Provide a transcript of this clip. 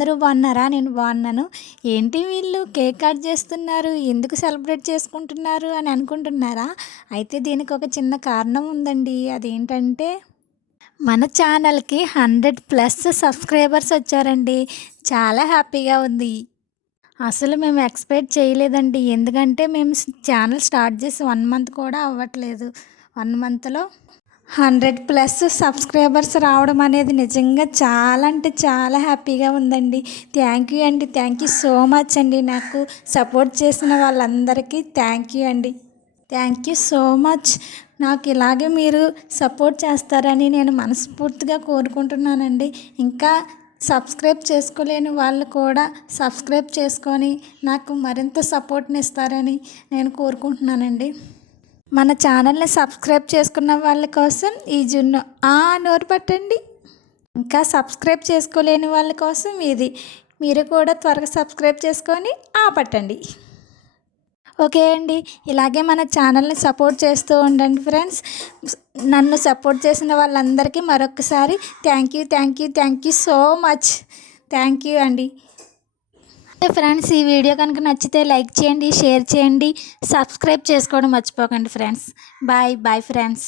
అందరూ బాగున్నారా? నేను బాగున్నాను. ఏంటి వీళ్ళు కేక్ కట్ చేస్తున్నారు, ఎందుకు సెలబ్రేట్ చేసుకుంటున్నారు అని అనుకుంటున్నారా? అయితే దీనికి ఒక చిన్న కారణం ఉందండి. అదేంటంటే మన ఛానల్‌కి 100+ సబ్స్క్రైబర్స్ వచ్చారండి. చాలా హ్యాపీగా ఉంది. అసలు మేము ఎక్స్‌పెక్ట్ చేయలేదండి. ఎందుకంటే మేము ఛానల్ స్టార్ట్ చేసి 1 మంత్ కూడా అవ్వట్లేదు. 1 మంత్‌లో 100+ సబ్స్క్రైబర్స్ రావడం అనేది నిజంగా చాలా అంటే చాలా హ్యాపీగా ఉందండి. థ్యాంక్ యూ అండి. థ్యాంక్ యూ సో మచ్ అండి. నాకు సపోర్ట్ చేసిన వాళ్ళందరికీ థ్యాంక్ యూ అండి. Thank you so much. నాకు ఇలాగే మీరు సపోర్ట్ చేస్తారని నేను మనస్ఫూర్తిగా కోరుకుంటున్నానండి. ఇంకా సబ్స్క్రైబ్ చేసుకోలేని వాళ్ళు కూడా సబ్స్క్రైబ్ చేసుకొని నాకు మరింత సపోర్ట్ని ఇస్తారని నేను కోరుకుంటున్నానండి. మన ఛానల్ని సబ్స్క్రైబ్ చేసుకున్న వాళ్ళ కోసం ఈ జున్ను నోరు పట్టండి. ఇంకా సబ్స్క్రైబ్ చేసుకోలేని వాళ్ళ కోసం ఇది. మీరు కూడా త్వరగా సబ్స్క్రైబ్ చేసుకొని పట్టండి. ఓకే అండి. ఇలాగే మన ఛానల్ని సపోర్ట్ చేస్తూ ఉండండి ఫ్రెండ్స్. నన్ను సపోర్ట్ చేసిన వాళ్ళందరికీ మరొకసారి thank you so much. Thank you అండి. ఫ్రెండ్స్, ఈ వీడియో కనుక నచ్చితే లైక్ చేయండి, షేర్ చేయండి, సబ్స్క్రైబ్ చేసుకోవడం మర్చిపోకండి ఫ్రెండ్స్. Bye friends.